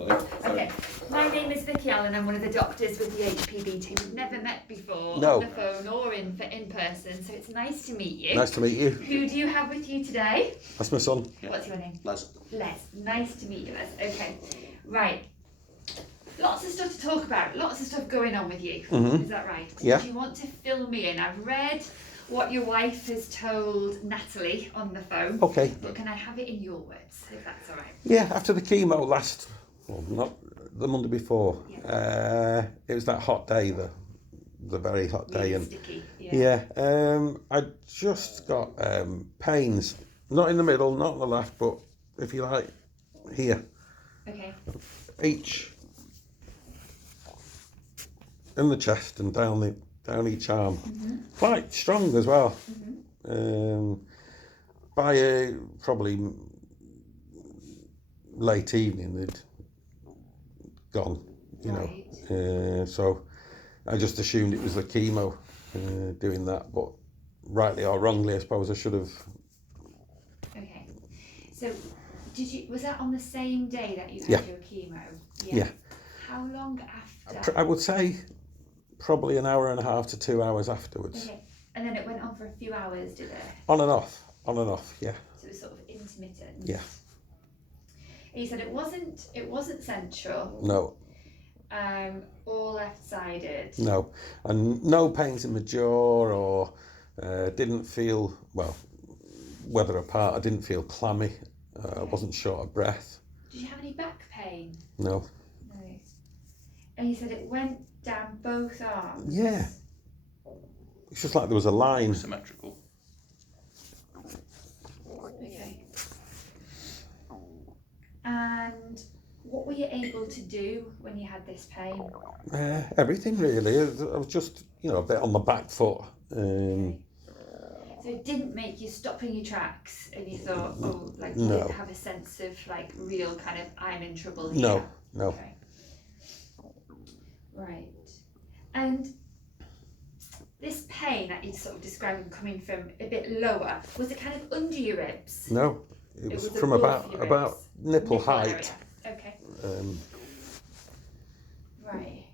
Okay, my name is Vicky Allen. I'm one of the doctors with the HPV team. We've never met before No. on the phone or in person, so it's nice to meet you. Nice to meet you. Who do you have with you today? That's my son. Yeah. What's your name? Les. Les. Nice to meet you, Les. Okay, right. Lots of stuff to talk about. Lots of stuff going on with you. Mm-hmm. Is that right? Yeah. Do you want to fill me in? I've read what your wife has told Natalie on the phone. Okay. But can I have it in your words, if that's all right? Yeah, after the chemo not the Monday before, it was that hot day, the very hot Really day. And sticky. I just got pains, not in the middle, not on the left, but if you like, here. Okay. Each in the chest and down each arm. Mm-hmm. Quite strong as well. Mm-hmm. By probably late evening, they'd gone, Right. so I just assumed it was the chemo doing that, but rightly or wrongly, I suppose I should have. Okay. So, was that on the same day that you had Yeah. your chemo? Yeah. How long after? I would say probably an hour and a half to 2 hours afterwards. Okay. And then it went on for a few hours, did it? On and off, yeah. So it was sort of intermittent. Yeah. And you said it wasn't central. No. Or left-sided. No, and no pains in the jaw, or didn't feel, well, whether apart, I didn't feel clammy. I wasn't short of breath. Did you have any back pain? No. No. And you said it went down both arms. Yeah. It's just like there was a line. Symmetrical. Okay. And what were you able to do when you had this pain? Everything really. I was just, a bit on the back foot. Okay. So it didn't make you stop in your tracks and you thought, you No. didn't have a sense of real kind of, I'm in trouble here. No. Okay. Right. And this pain that you're sort of describing coming from a bit lower, was it kind of under your ribs? No, it was from above your about ribs? nipple height. Area. Okay. Right.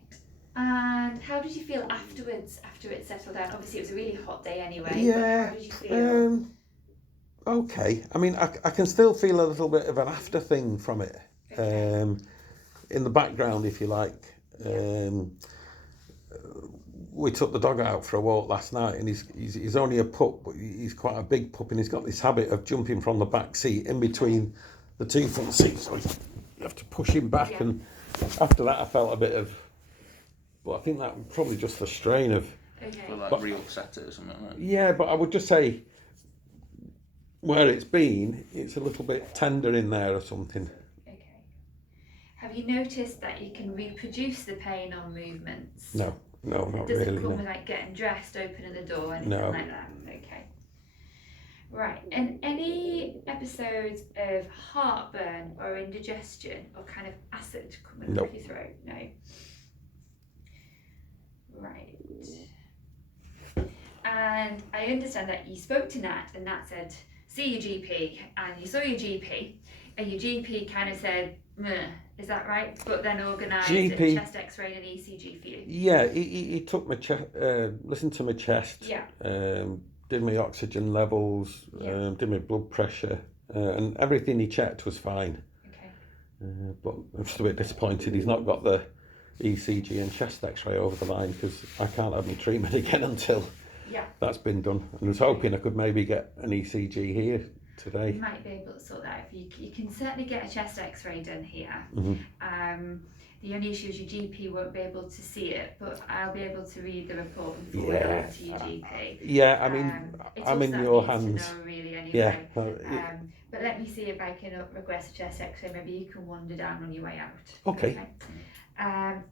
And how did you feel afterwards, after it settled down? Obviously, it was a really hot day anyway. Yeah. But how did you feel? Okay. I mean, I can still feel a little bit of an after thing from it. Okay. In the background, if you like. We took the dog out for a walk last night, and he's only a pup, but he's quite a big pup, and he's got this habit of jumping from the back seat in between the two front seats. So you have to push him back, Yeah. and after that, I felt a bit of. But I think that was probably just the strain of. Okay. Or re-upset it or something like that. Yeah, but I would just say where it's been, it's a little bit tender in there or something. Okay. Have you noticed that you can reproduce the pain on movements? No, not Does really. it come No. with getting dressed, opening the door, anything No. like that? Okay. Right. And any episodes of heartburn or indigestion or kind of acid coming No. up your throat? No. Right. And I understand that you spoke to Nat, and Nat said, see your GP, and you saw your GP, and your GP kind of said, meh, is that right? But then organised a chest x-ray and an ECG for you. Yeah, he took my chest, listened to my chest, Yeah. did my oxygen levels, Yeah. did my blood pressure, and everything he checked was fine. Okay. But I'm just a bit disappointed he's not got the ECG and chest x-ray over the line, because I can't have my treatment again until that's been done. And I was hoping I could maybe get an ECG here today. You might be able to sort that out. You can certainly get a chest x-ray done here. Mm-hmm. The only issue is your GP won't be able to see it, but I'll be able to read the report and forward it on to your GP. Yeah, I mean, I'm in your hands. To know, really, anyway. Yeah. But let me see if I can request a chest x-ray. Maybe you can wander down on your way out. Okay.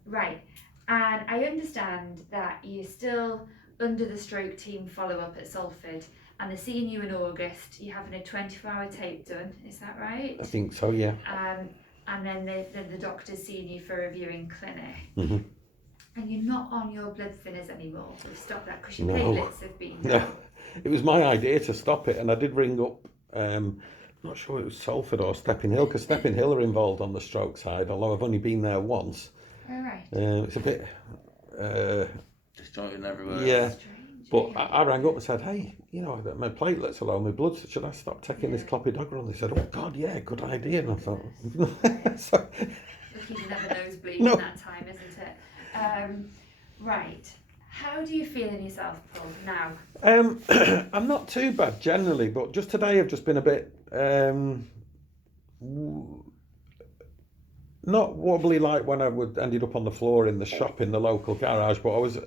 Right. And I understand that you're still under the stroke team follow-up at Salford, and they're seeing you in August. You're having a 24-hour tape done, is that right? I think so, yeah. And then the doctor's seeing you for a viewing clinic. Mm-hmm. And you're not on your blood thinners anymore. We've stopped that because your No. platelets have been down. No, it was my idea to stop it, and I did ring up not sure it was Salford or Stepping Hill, because Stepping Hill are involved on the stroke side, although I've only been there once. All right. It's a bit... disjointed everywhere. Yeah. Strange. But I rang up and said, hey, you know, my platelets are low, my blood, should I stop taking this clopidogrel? And they said, oh, God, yeah, good idea. And I thought... so, You never nosebleed No. in that time, isn't it? Right. How do you feel in yourself, Paul, now? I'm not too bad generally, but just today I've just been a bit not wobbly like when I ended up on the floor in the shop in the local garage, but I was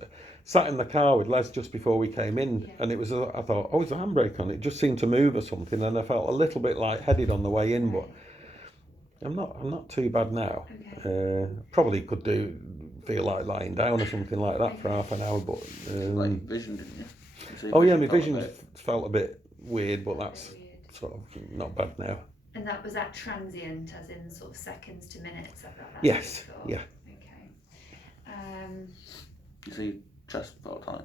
sat in the car with Les just before we came in, and it was I thought, oh, is the handbrake on? It just seemed to move or something, and I felt a little bit lightheaded on the way in, but I'm not too bad now. Okay. Probably could feel like lying down or something like that for half an hour, but Like vision, didn't you? oh yeah, my vision felt a bit weird, but that's sort of not bad now. And that was that transient, as in sort of seconds to minutes. I felt that. Yes. Yeah. Okay. You see chest all the time.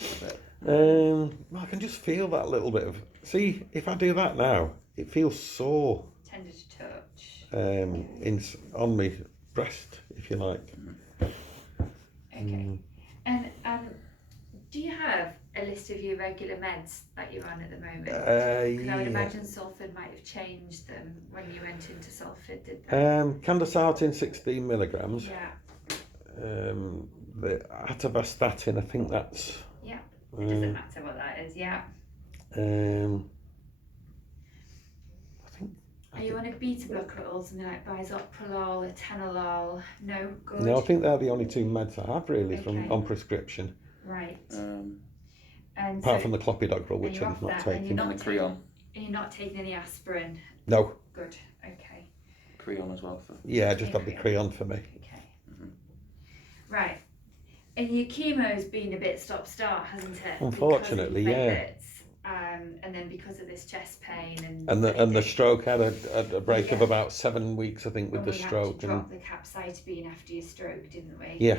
A bit. Well, I can just feel that little bit of. See, if I do that now, it feels sore. Tender to touch. On my breast, if you like. Okay. And do you have a list of your regular meds that you're on at the moment? Because I would imagine Salford might have changed them when you went into Salford, did they? Candesartan 16 milligrams. Yeah. The atorvastatin, I think that's. Yeah. It doesn't matter what that is. Yeah. Are you on a beta blocker at all, something like bisoprolol or atenolol? No, good. No, I think they're the only two meds I have really on prescription. Right. And apart from the clopidogrel, which I'm not taking. And the Creon. And you're not taking any aspirin? No. Good. Okay. Creon as well for. Yeah, just have the Creon for me. Okay. Right. And your chemo's been a bit stop-start, hasn't it? Unfortunately, yeah. And then because of this chest pain and the stroke had a break of about 7 weeks, I think, with the stroke. We had to drop the capecitabine after your stroke, didn't we? Yeah.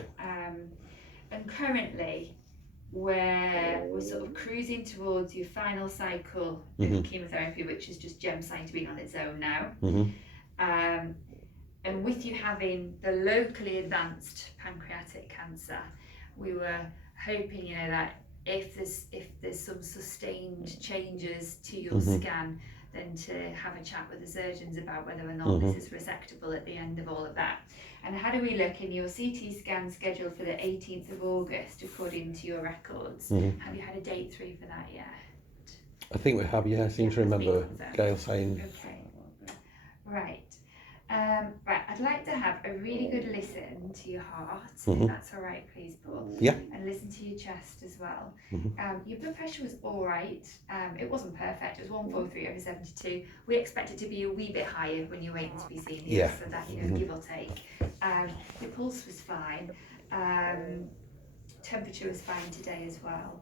And currently, we're sort of cruising towards your final cycle of chemotherapy, which is just gemcitabine on its own now. And with you having the locally advanced pancreatic cancer, we were hoping, that if there's some sustained changes to your scan, then to have a chat with the surgeons about whether or not this is resectable at the end of all of that. And how do we look in your CT scan scheduled for the 18th of August, according to your records? Have you had a date through for that yet? I think we have, yeah. I seem to remember Gail saying. Okay. Right. Right, I'd like to have a really good listen to your heart, if that's all right, please, Paul. Yeah. And listen to your chest as well. Your blood pressure was all right. It wasn't perfect. It was 143/72. We expect it to be a wee bit higher when you're waiting to be seen here, so that, give or take. Your pulse was fine. Temperature was fine today as well.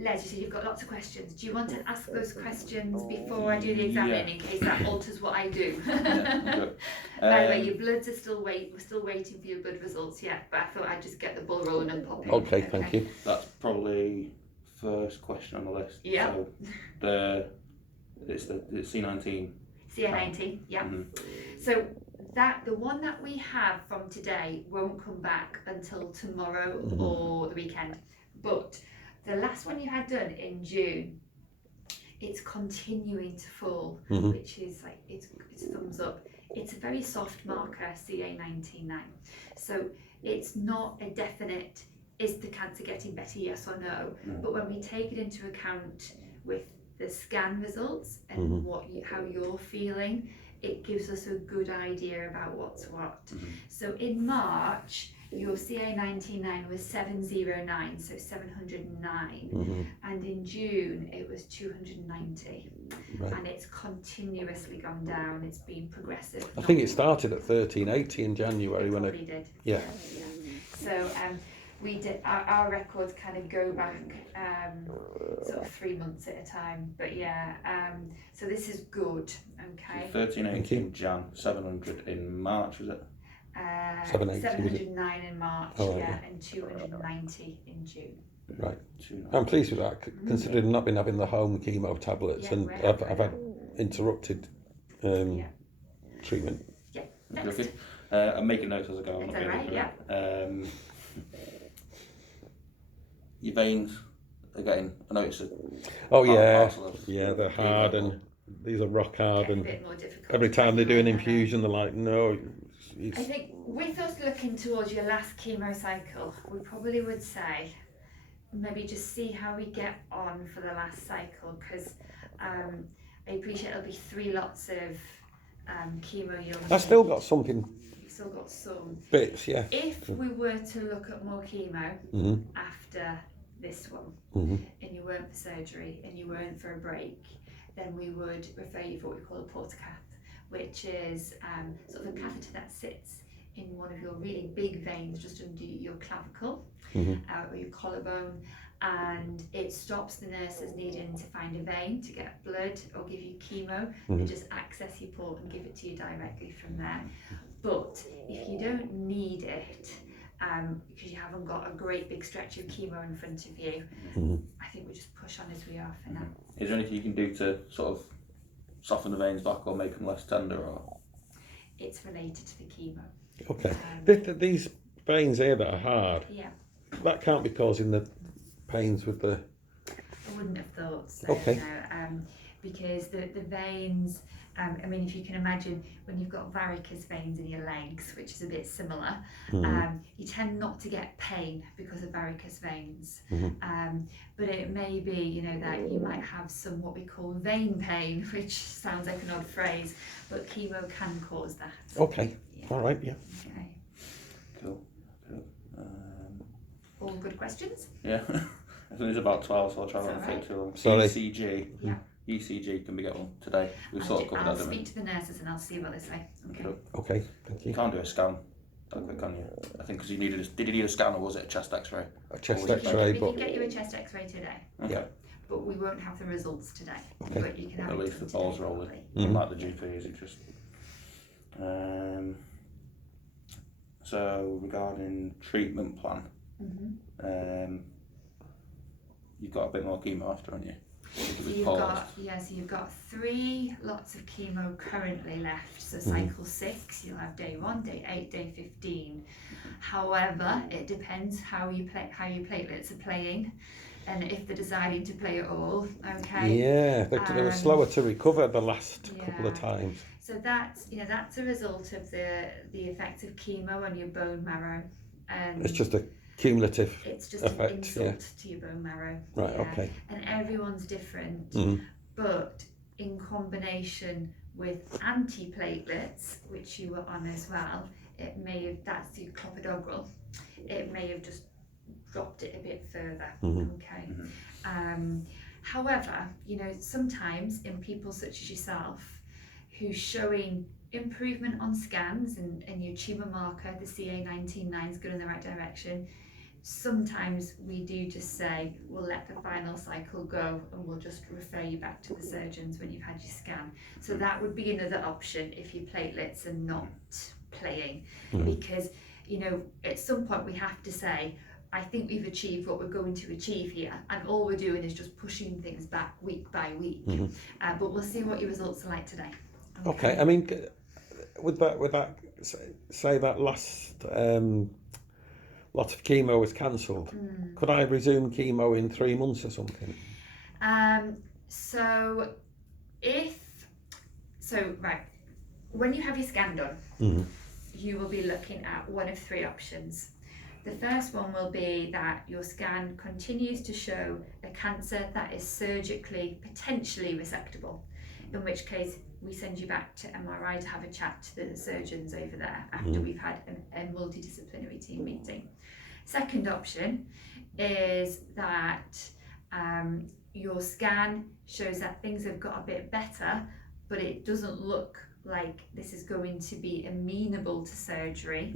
Les, you said you've got lots of questions. Do you want to ask those questions before I do the examining, in case that alters what I do? By the way, your bloods are we're still waiting for your blood results yet, but I thought I'd just get the ball rolling and pop in. Okay, thank you. That's probably first question on the list. Yeah. So it's C19. CA19, yeah. So the one that we have from today won't come back until tomorrow or the weekend, but the last one you had done in June, it's continuing to fall, which is like, it's thumbs up. It's a very soft marker, CA19-9. So it's not a definite, is the cancer getting better, yes or no? But when we take it into account with the scan results and how you're feeling, it gives us a good idea about what's what. So in March, your CA19-9 was 709, so 709, and in June it was 290, and it's continuously gone down. It's been progressive. I think it started at 1380 in January when it did. Yeah. So we did our records kind of go back sort of 3 months at a time, but so this is good. Okay. 1380 in Jan, 700 in March, was it? 709 in March, and 290 in June. Right. I'm pleased with that, considering I've not been having the home chemo tablets, and I've had interrupted treatment. Yeah. Next. Okay. I'm making notes as I go. Is that right? Yeah. Your veins are getting. I know it's a. Oh part and yeah, parcel of yeah, they're being hard local. and these are rock hard, Getting a and bit more difficult. every time they do an I know. infusion, they're like, no. I think with us looking towards your last chemo cycle, we probably would say maybe just see how we get on for the last cycle, because I appreciate there'll be 3 lots of chemo you'll I've still got something. You've still got some Bits, yeah. If we were to look at more chemo after this one, and you weren't for surgery and you weren't for a break, then we would refer you for what we call a portacath, which is sort of a catheter that sits in one of your really big veins just under your clavicle or your collarbone, and it stops the nurses needing to find a vein to get blood or give you chemo. They just access your port and give it to you directly from there. But if you don't need it, because you haven't got a great big stretch of chemo in front of you, I think we just push on as we are for now. Is there anything you can do to sort of soften the veins back or make them less tender? Or It's related to the chemo. Okay. These veins here that are hard, that can't be causing the pains with the... I wouldn't have thought so, okay. No, because the veins, I mean, if you can imagine when you've got varicose veins in your legs, which is a bit similar, you tend not to get pain because of varicose veins. But it may be, you know, that you might have some what we call vein pain, which sounds like an odd phrase, but chemo can cause that. Okay. All right. Yeah. Okay. Cool. All good questions? Yeah. I think it's about 12, so I'll try not to take too long. Sorry. ECG. Yeah. ECG, can we get one today? We've sort of covered I'll that, didn't we? speak to the nurses and I'll see what they say. Okay. Cool. Okay. Thank You you. can't do a scan that quick, can you? I think because you needed did you need a scan or was it a chest x-ray? A chest Or was it x-ray, We but... can get you a chest x-ray today, Okay. but we won't have the results today. Okay. But you can have At it least the today, ball's rolling. probably. Unlike the GP, is it just... So regarding treatment plan, you've got a bit more chemo after, haven't you? So you've got 3 lots of chemo currently left. So cycle 6, you'll have day 1, day 8, day 15. However, it depends how your platelets are playing, and if they're deciding to play at all. Okay. Yeah, they were slower to recover the last couple of times. So that's a result of the effect of chemo on your bone marrow. It's just a cumulative It's just effect, an insult to your bone marrow. Right, okay. And everyone's different, but in combination with antiplatelets, which you were on as well, that's your clopidogrel, it may have just dropped it a bit further. Okay. However, sometimes in people such as yourself, who's showing improvement on scans and your tumour marker, the CA19-9 is good in the right direction, sometimes we do just say, we'll let the final cycle go and we'll just refer you back to the surgeons when you've had your scan. So that would be another option if your platelets are not playing, because, at some point we have to say, I think we've achieved what we're going to achieve here, and all we're doing is just pushing things back week by week. But we'll see what your results are like today. Okay. I mean, with that, say that last lot of chemo was cancelled. Could I resume chemo in 3 months or something? When you have your scan done, you will be looking at one of 3 options. The first one will be that your scan continues to show a cancer that is surgically potentially resectable, in which case we send you back to MRI to have a chat to the surgeons over there after we've had a multidisciplinary team meeting. Second option is that your scan shows that things have got a bit better, but it doesn't look like this is going to be amenable to surgery.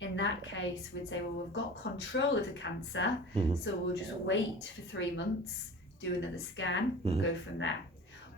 In that case, we'd say, well, we've got control of the cancer, so we'll just wait for 3 months, do another scan, go from there.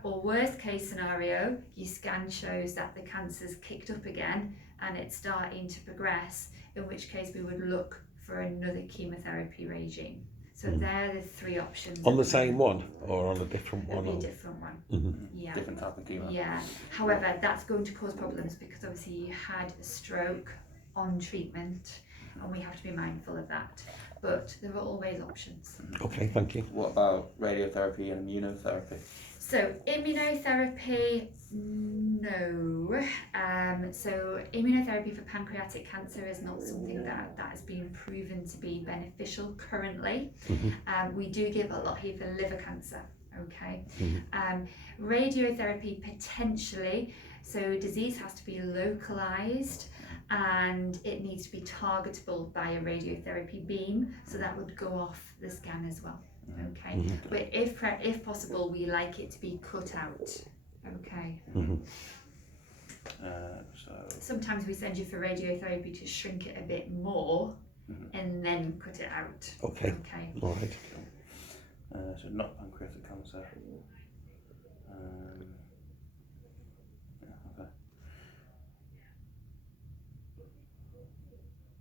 Or worst case scenario, your scan shows that the cancer's kicked up again and it's starting to progress, in which case we would look for another chemotherapy regime. So they're the 3 options. On the same one or on a different one? It'll be a different one. Yeah. Different type of chemo. Yeah. However, that's going to cause problems because obviously you had a stroke on treatment, and we have to be mindful of that. But there are always options. Okay, thank you. What about radiotherapy and immunotherapy? So immunotherapy, no. So immunotherapy for pancreatic cancer is not something that has been proven to be beneficial currently. We do give a lot here for liver cancer. Okay. Radiotherapy potentially. So disease has to be localized and it needs to be targetable by a radiotherapy beam. So that would go off the scan as well. Okay. But if possible, we like it to be cut out. Okay. Sometimes we send you for radiotherapy to shrink it a bit more and then cut it out. Okay. Okay. All right. So not pancreatic cancer. Okay.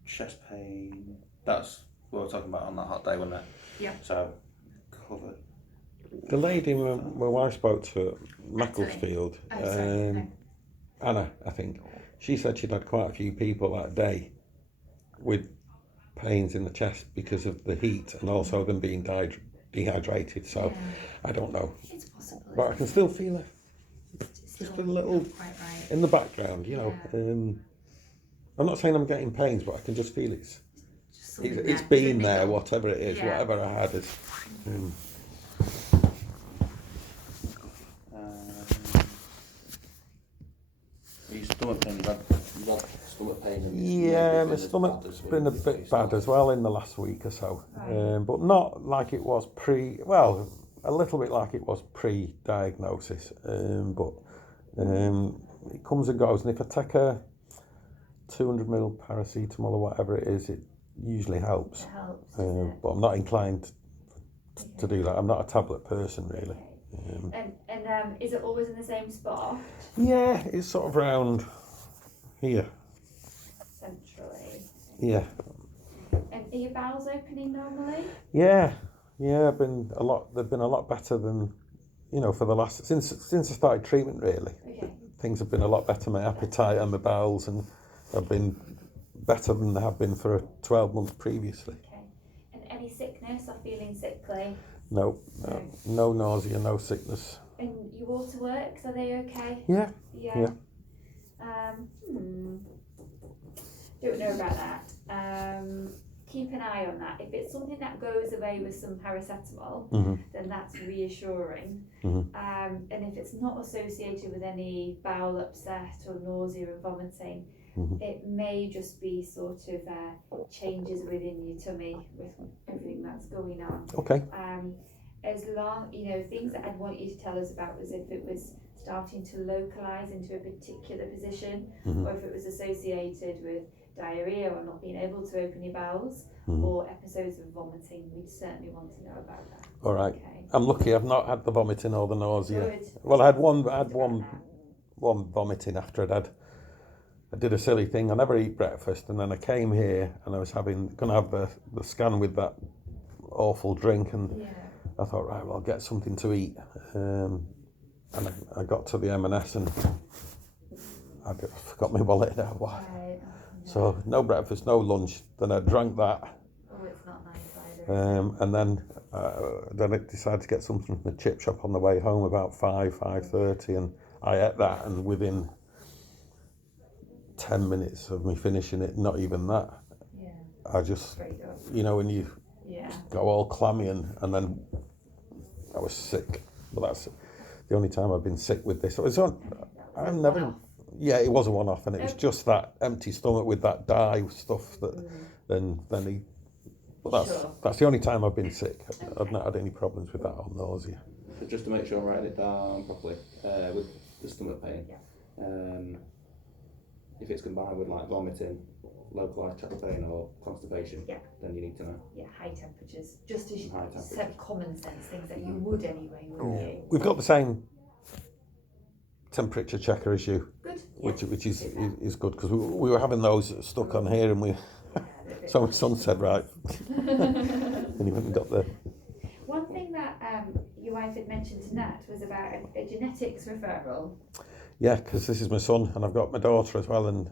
Chest pain. That's what we were talking about on that hot day, wasn't it? Yeah. So covered. The lady my wife spoke to at Macclesfield, Anna, I think, she said she'd had quite a few people that day with pains in the chest because of the heat and also them being dehydrated. So I don't know. It's possible. But I can still feel it. Just a little quite right. in the background, you know. I'm not saying I'm getting pains, but I can just feel it's been there, whatever it is, whatever I had is. Your stomach pain, you've had stomach pain. Yeah, my stomach's been a bit bad as well in the last week or so, but not like it was a little bit like it was pre-diagnosis, but it comes and goes, and if I take a 200ml paracetamol or whatever it is, it usually helps. It helps, but I'm not inclined to do that. I'm not a tablet person really. And is it always in the same spot? Yeah, it's sort of round here. Centrally. Yeah. And are your bowels opening normally? Yeah. They've been a lot better than, for the last since I started treatment really. Okay. Things have been a lot better. My appetite and my bowels and have been better than they have been for 12 months previously. Okay. And any sickness or feeling sickly? No nausea, no sickness. And your waterworks, are they okay? Yeah. Don't know about that. Keep an eye on that. If it's something that goes away with some paracetamol, then that's reassuring. And if it's not associated with any bowel upset or nausea and vomiting, it may just be sort of changes within your tummy with everything that's going on. Okay. As long, things that I'd want you to tell us about was if it was starting to localise into a particular position, or if it was associated with diarrhea or not being able to open your bowels, or episodes of vomiting. We'd certainly want to know about that. All right. Okay. I'm lucky I've not had the vomiting or the nausea. Good. Well, I had one vomiting after I did a silly thing. I never eat breakfast, and then I came here and I was gonna have the scan with that awful drink, and I thought, right, well, I'll get something to eat. And I got to the M&S and I forgot my wallet there. Right. So no breakfast, no lunch. Then I drank that. Oh, it's not nice either. And then I decided to get something from the chip shop on the way home about 5:30, and I ate that, and within 10 minutes of me finishing it, not even that, I just, when you go all clammy, and then I was sick. But that's the only time I've been sick with this. It was it was a one-off, and it was just that empty stomach with that dye stuff that that's the only time I've been sick. I've not had any problems with that or nausea. So just to make sure I'm writing it down properly, with the stomach pain, if it's combined with like vomiting, localised chest pain or constipation, then you need to know. Yeah, high temperatures. Just as you said, common sense things that you would anyway, wouldn't you? We've got the same temperature checker as you. Good. Which is good, because we were having those stuck on here, and we So my son said, right. And he went and got the... One thing that your wife had mentioned to Nat was about a genetics referral. Yeah, because this is my son and I've got my daughter as well, and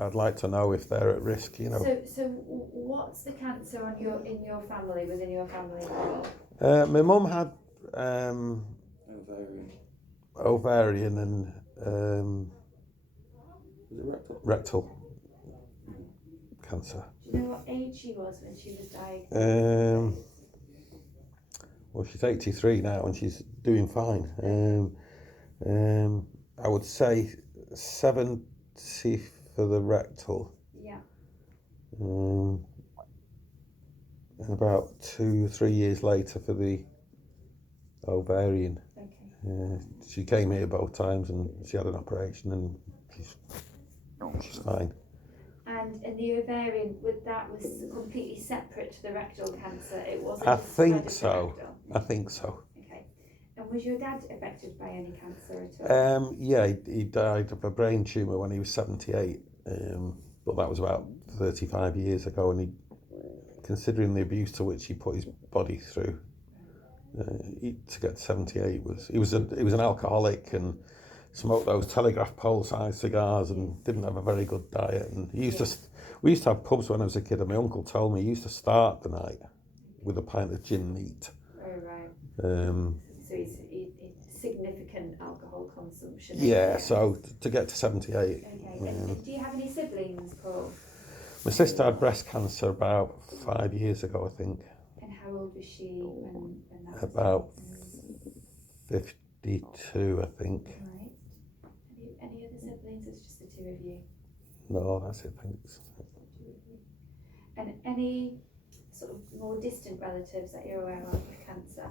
I'd like to know if they're at risk, you know. So what's the cancer within your family? My mum had ovarian and was it rectal cancer. Do you know what age she was when she was diagnosed? Well, she's 83 now and she's doing fine. I would say 70 for the rectal. Yeah. And about 2-3 years later for the ovarian. Okay. She came here both times and she had an operation and she's fine. And in the ovarian, that was completely separate to the rectal cancer? It wasn't. I think so. Okay. And was your dad affected by any cancer at all? Yeah, he died of a brain tumour when he was 78. But that was about 35 years ago, and considering the abuse to which he put his body through, to get to 78 he was an alcoholic and smoked those telegraph pole sized cigars and didn't have a very good diet. And we used to have pubs when I was a kid, and my uncle told me he used to start the night with a pint of gin neat. Oh right. So it's significant alcohol consumption. Yeah, so to get to 78. Okay. And do you have any siblings, Paul? My sister had breast cancer about 5 years ago, I think. And how old was she when that About 52, I think. Right. Any other siblings? It's just the two of you? No, that's it, thanks. And any sort of more distant relatives that you're aware of with cancer?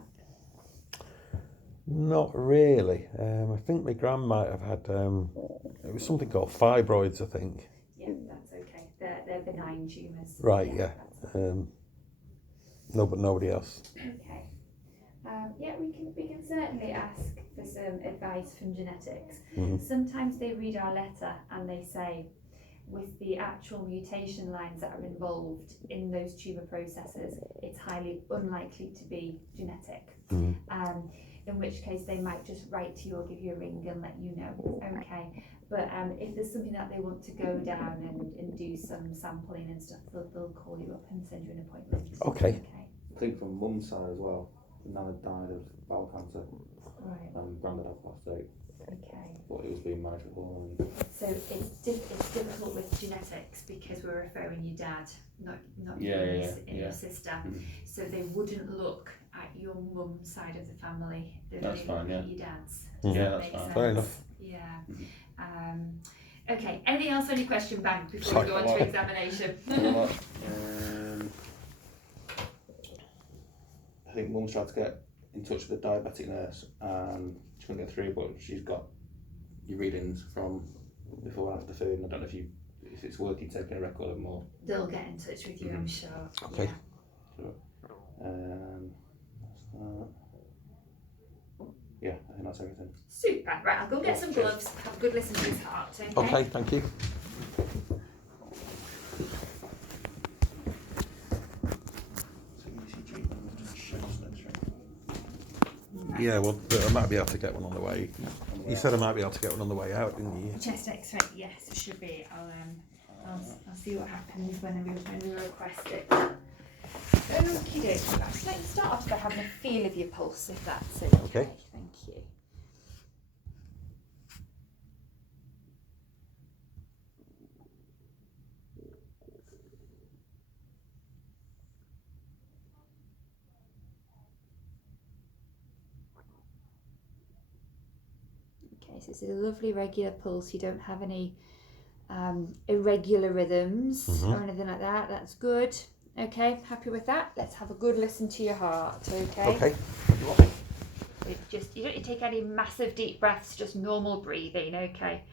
Not really. I think my gran might have had, it was something called fibroids, I think. Yeah, that's okay. They're benign tumours. Right, yeah. No, but nobody else. Okay. We can certainly ask for some advice from genetics. Mm-hmm. Sometimes they read our letter and they say, with the actual mutation lines that are involved in those tumour processes, it's highly unlikely to be genetic. Mm-hmm. In which case they might just write to you or give you a ring and let you know. Okay. But if there's something that they want to go down and do some sampling and stuff, they'll call you up and send you an appointment. Okay. I think from mum's side as well, Nana died of bowel cancer. Right. And granddad had prostate. Okay. But he was being managed for. So it's difficult with genetics because we're referring your dad, not your sister. Mm-hmm. So they wouldn't look at your mum's side of the family. That's fine, yeah. Your dad's. That's fine. Fair enough. Yeah. Mm-hmm. Okay. Anything else on your question bank before we go on to examination? I think mum's tried to get in touch with the diabetic nurse and she couldn't get through, but she's got your readings from before and after food, and I don't know if it's worth you taking a record of them or... They'll get in touch with you, I'm sure. Okay. Yeah. Yeah, I think that's everything. Super. Right, I'll go get some gloves. Have a good listen to his heart. Okay, thank you. Yeah, well, I might be able to get one on the way. You said I might be able to get one on the way out, didn't you? Chest X-ray, yes, it should be. I'll see what happens when we request it. Okie dokie. Right, let's start off by having a feel of your pulse, if that's okay. Thank you. Okay, so it's a lovely regular pulse. You don't have any irregular rhythms or anything like that. That's good. Okay, happy with that? Let's have a good listen to your heart. Okay. You don't need to take any massive deep breaths, just normal breathing. Okay.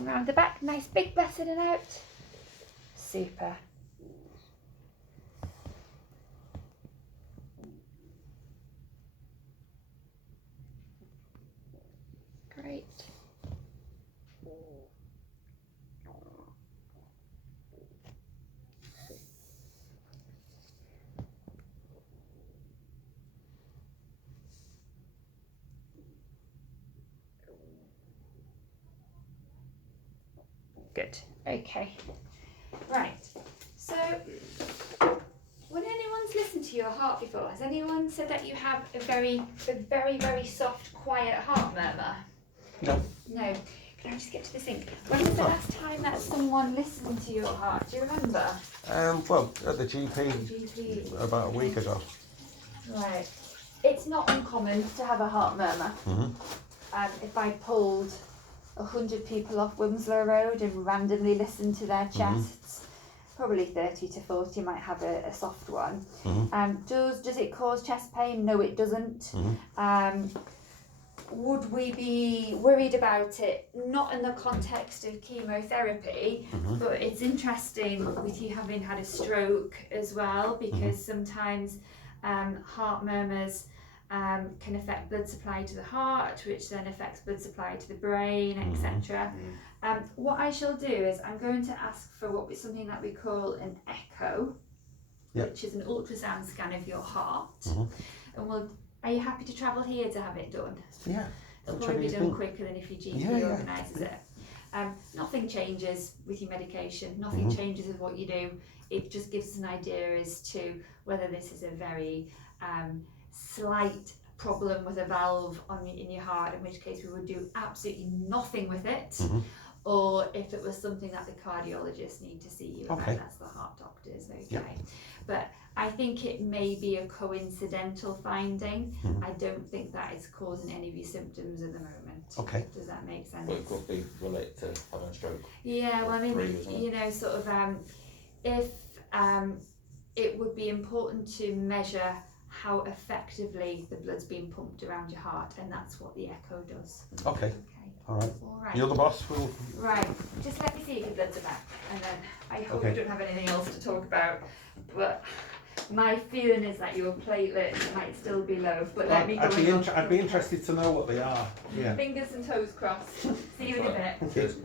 And round the back, nice big breath in and out. Super. Great. Good. Okay. Right. So, when anyone's listened to your heart before, has anyone said that you have a very, very soft, quiet heart murmur? No. No. Can I just get to the sink? When was the last time that someone listened to your heart? Do you remember? Well, at the GP, about a week ago. Right. It's not uncommon to have a heart murmur. If I pulled 100 people off Wimslow Road and randomly listened to their chests, probably 30 to 40 might have a soft one. Does it cause chest pain? No, it doesn't. Would we be worried about it? Not in the context of chemotherapy, but it's interesting with you having had a stroke as well, because sometimes heart murmurs can affect blood supply to the heart, which then affects blood supply to the brain, etc. What I shall do is I'm going to ask for something that we call an echo, which is an ultrasound scan of your heart. And are you happy to travel here to have it done? Yeah. It'll probably be done quicker than if your GP organises it. Nothing changes with your medication, nothing changes with what you do. It just gives us an idea as to whether this is a very slight problem with a valve in your heart, in which case we would do absolutely nothing with it, or if it was something that the cardiologists need to see you about, that's the heart doctors, But I think it may be a coincidental finding. I don't think that is causing any of your symptoms at the moment. Does that make sense? Well, it could be related to having a stroke. Yeah, well, I mean, you know, sort of, if it would be important to measure how effectively the blood's being pumped around your heart, and that's what the echo does. Okay. All right. All right. You're the boss. Right. Just let me see if your bloods are back, and then I hope we don't have anything else to talk about. But my feeling is that your platelets might still be low. But let me go. I'd be interested to know what they are. Yeah. Fingers and toes crossed. See you in a bit. Cheers.